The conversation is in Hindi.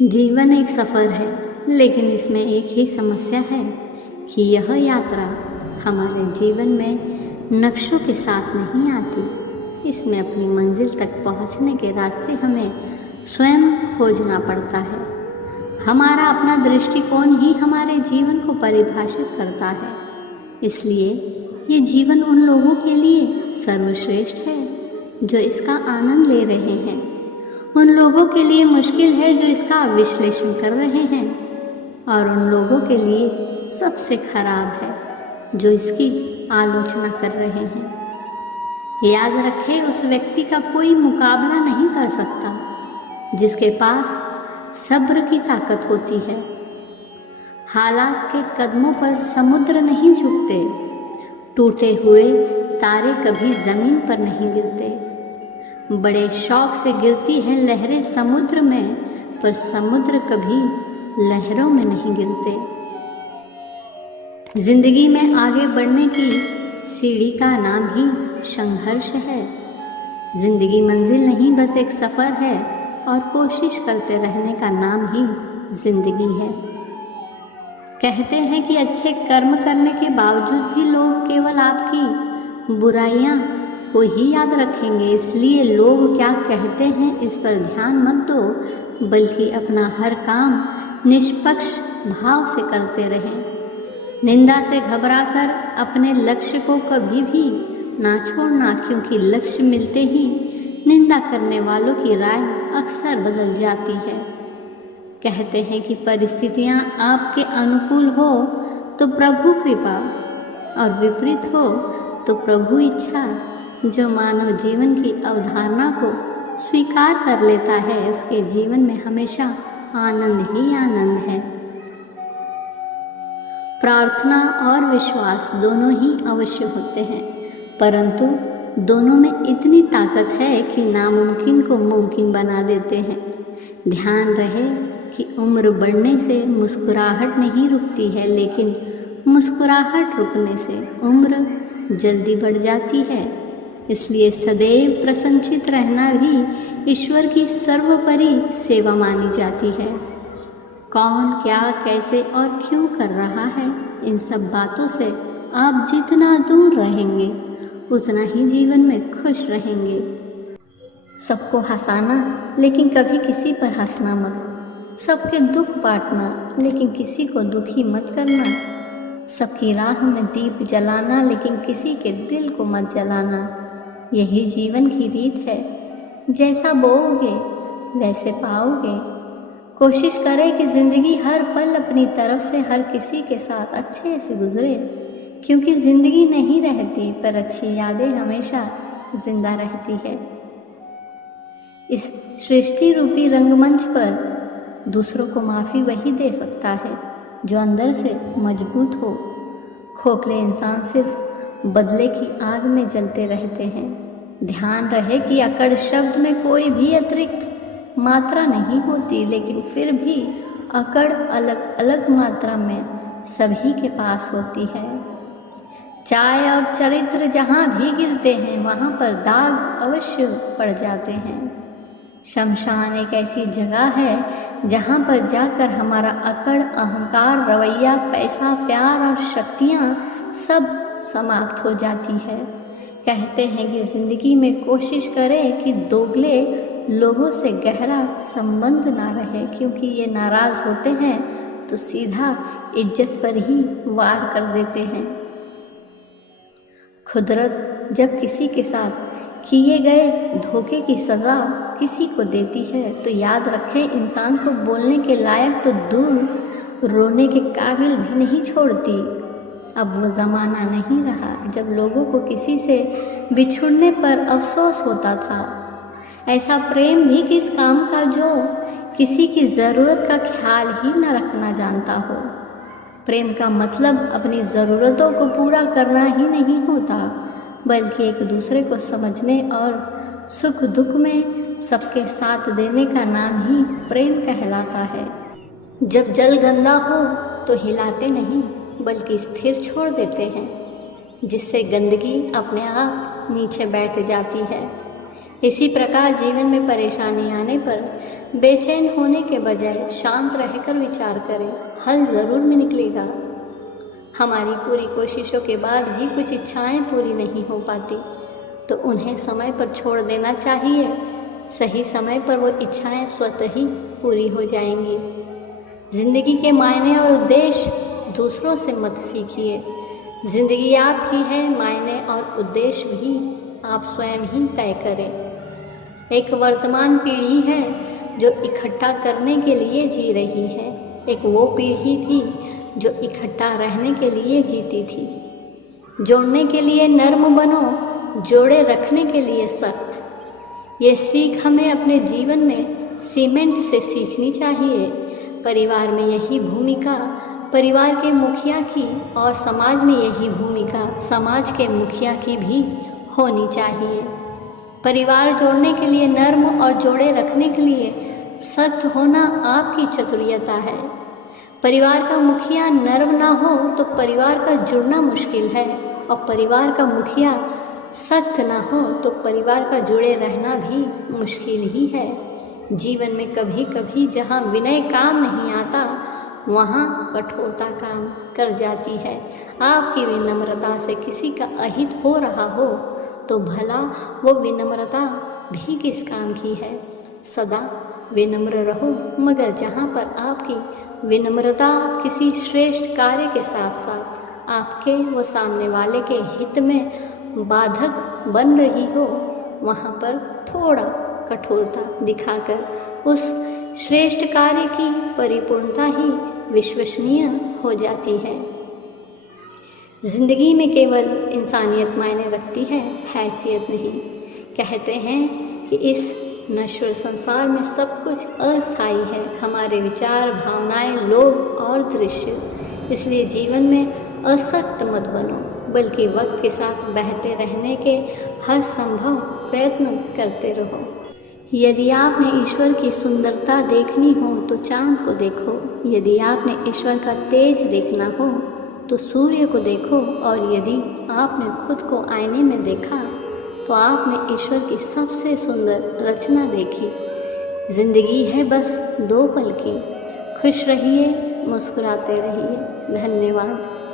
जीवन एक सफ़र है, लेकिन इसमें एक ही समस्या है कि यह यात्रा हमारे जीवन में नक्शों के साथ नहीं आती। इसमें अपनी मंजिल तक पहुंचने के रास्ते हमें स्वयं खोजना पड़ता है। हमारा अपना दृष्टिकोण ही हमारे जीवन को परिभाषित करता है। इसलिए ये जीवन उन लोगों के लिए सर्वश्रेष्ठ है जो इसका आनंद ले रहे हैं, उन लोगों के लिए मुश्किल है जो इसका विश्लेषण कर रहे हैं, और उन लोगों के लिए सबसे खराब है जो इसकी आलोचना कर रहे हैं। याद रखें, उस व्यक्ति का कोई मुकाबला नहीं कर सकता जिसके पास सब्र की ताकत होती है। हालात के कदमों पर समुद्र नहीं झुकते, टूटे हुए तारे कभी जमीन पर नहीं गिरते। बड़े शौक से गिरती है लहरें समुद्र में, पर समुद्र कभी लहरों में नहीं गिरते। जिंदगी में आगे बढ़ने की सीढ़ी का नाम ही संघर्ष है। जिंदगी मंजिल नहीं, बस एक सफ़र है, और कोशिश करते रहने का नाम ही जिंदगी है। कहते हैं कि अच्छे कर्म करने के बावजूद भी लोग केवल आपकी बुराइयां को ही याद रखेंगे। इसलिए लोग क्या कहते हैं इस पर ध्यान मत दो, बल्कि अपना हर काम निष्पक्ष भाव से करते रहें। निंदा से घबराकर अपने लक्ष्य को कभी भी ना छोड़ना, क्योंकि लक्ष्य मिलते ही निंदा करने वालों की राय अक्सर बदल जाती है। कहते हैं कि परिस्थितियां आपके अनुकूल हो तो प्रभु कृपा, और विपरीत हो तो प्रभु इच्छा। जो मानव जीवन की अवधारणा को स्वीकार कर लेता है, उसके जीवन में हमेशा आनंद ही आनंद है। प्रार्थना और विश्वास दोनों ही अवश्य होते हैं, परंतु दोनों में इतनी ताकत है कि नामुमकिन को मुमकिन बना देते हैं। ध्यान रहे कि उम्र बढ़ने से मुस्कुराहट नहीं रुकती है, लेकिन मुस्कुराहट रुकने से उम्र जल्दी बढ़ जाती है। इसलिए सदैव प्रसन्नचित्त रहना भी ईश्वर की सर्वोपरि सेवा मानी जाती है। कौन, क्या, कैसे और क्यों कर रहा है, इन सब बातों से आप जितना दूर रहेंगे उतना ही जीवन में खुश रहेंगे। सबको हंसाना, लेकिन कभी किसी पर हंसना मत। सबके दुख बांटना, लेकिन किसी को दुखी मत करना। सबकी राह में दीप जलाना, लेकिन किसी के दिल को मत जलाना। यही जीवन की रीत है। जैसा बोओगे वैसे पाओगे। कोशिश करें कि ज़िंदगी हर पल अपनी तरफ से हर किसी के साथ अच्छे से गुजरे, क्योंकि ज़िंदगी नहीं रहती, पर अच्छी यादें हमेशा जिंदा रहती है। इस सृष्टि रूपी रंगमंच पर दूसरों को माफ़ी वही दे सकता है जो अंदर से मजबूत हो। खोखले इंसान सिर्फ बदले की आग में जलते रहते हैं। ध्यान रहे कि अकड़ शब्द में कोई भी अतिरिक्त मात्रा नहीं होती, लेकिन फिर भी अकड़ अलग अलग मात्रा में सभी के पास होती है। चाय और चरित्र जहाँ भी गिरते हैं, वहाँ पर दाग अवश्य पड़ जाते हैं। शमशान एक ऐसी जगह है जहाँ पर जाकर हमारा अकड़, अहंकार, रवैया, पैसा, प्यार और शक्तियाँ सब समाप्त हो जाती है। कहते हैं कि ज़िंदगी में कोशिश करें कि दोगले लोगों से गहरा संबंध ना रहे, क्योंकि ये नाराज़ होते हैं तो सीधा इज्जत पर ही वार कर देते हैं। कुदरत जब किसी के साथ किए गए धोखे की सज़ा किसी को देती है, तो याद रखें, इंसान को बोलने के लायक तो दूर, रोने के काबिल भी नहीं छोड़ती। अब वो ज़माना नहीं रहा जब लोगों को किसी से बिछुड़ने पर अफसोस होता था। ऐसा प्रेम भी किस काम का जो किसी की ज़रूरत का ख्याल ही न रखना जानता हो। प्रेम का मतलब अपनी ज़रूरतों को पूरा करना ही नहीं होता, बल्कि एक दूसरे को समझने और सुख दुख में सबके साथ देने का नाम ही प्रेम कहलाता है। जब जल गंदा हो तो हिलाते नहीं, बल्कि स्थिर छोड़ देते हैं, जिससे गंदगी अपने आप नीचे बैठ जाती है। इसी प्रकार जीवन में परेशानी आने पर बेचैन होने के बजाय शांत रहकर विचार करें, हल ज़रूर में निकलेगा। हमारी पूरी कोशिशों के बाद भी कुछ इच्छाएं पूरी नहीं हो पाती तो उन्हें समय पर छोड़ देना चाहिए। सही समय पर वो इच्छाएं स्वतः ही पूरी हो जाएंगी। जिंदगी के मायने और उद्देश्य दूसरों से मत सीखिए। जिंदगी आपकी है, मायने और उद्देश्य भी आप स्वयं ही तय करें। एक वर्तमान पीढ़ी है जो इकट्ठा करने के लिए जी रही है, एक वो पीढ़ी थी जो इकट्ठा रहने के लिए जीती थी। जोड़ने के लिए नर्म बनो, जोड़े रखने के लिए सख्त। ये सीख हमें अपने जीवन में सीमेंट से सीखनी चाहिए। परिवार में यही भूमिका परिवार के मुखिया की और समाज में यही भूमिका समाज के मुखिया की भी होनी चाहिए। परिवार जोड़ने के लिए नर्म और जोड़े रखने के लिए सख्त होना आपकी चतुरियता है। परिवार का मुखिया नर्म ना हो तो परिवार का जुड़ना मुश्किल है, और परिवार का मुखिया सख्त ना हो तो परिवार का जुड़े रहना भी मुश्किल ही है। जीवन में कभी कभी जहाँ विनय काम नहीं आता वहाँ कठोरता काम कर जाती है। आपकी विनम्रता से किसी का अहित हो रहा हो तो भला वो विनम्रता भी किस काम की है। सदा विनम्र रहो, मगर जहाँ पर आपकी विनम्रता किसी श्रेष्ठ कार्य के साथ साथ आपके व सामने वाले के हित में बाधक बन रही हो, वहाँ पर थोड़ा कठोरता दिखाकर उस श्रेष्ठ कार्य की परिपूर्णता ही विश्वसनीय हो जाती है। जिंदगी में केवल इंसानियत मायने रखती है, हैसियत नहीं। कहते हैं कि इस नश्वर संसार में सब कुछ अस्थायी है, हमारे विचार, भावनाएं, लोग और दृश्य। इसलिए जीवन में असक्त मत बनो, बल्कि वक्त के साथ बहते रहने के हर संभव प्रयत्न करते रहो। यदि आपने ईश्वर की सुंदरता देखनी हो तो चांद को देखो, यदि आपने ईश्वर का तेज देखना हो तो सूर्य को देखो, और यदि आपने खुद को आईने में देखा तो आपने ईश्वर की सबसे सुंदर रचना देखी। जिंदगी है बस 2 पल की। खुश रहिए, मुस्कुराते रहिए। धन्यवाद।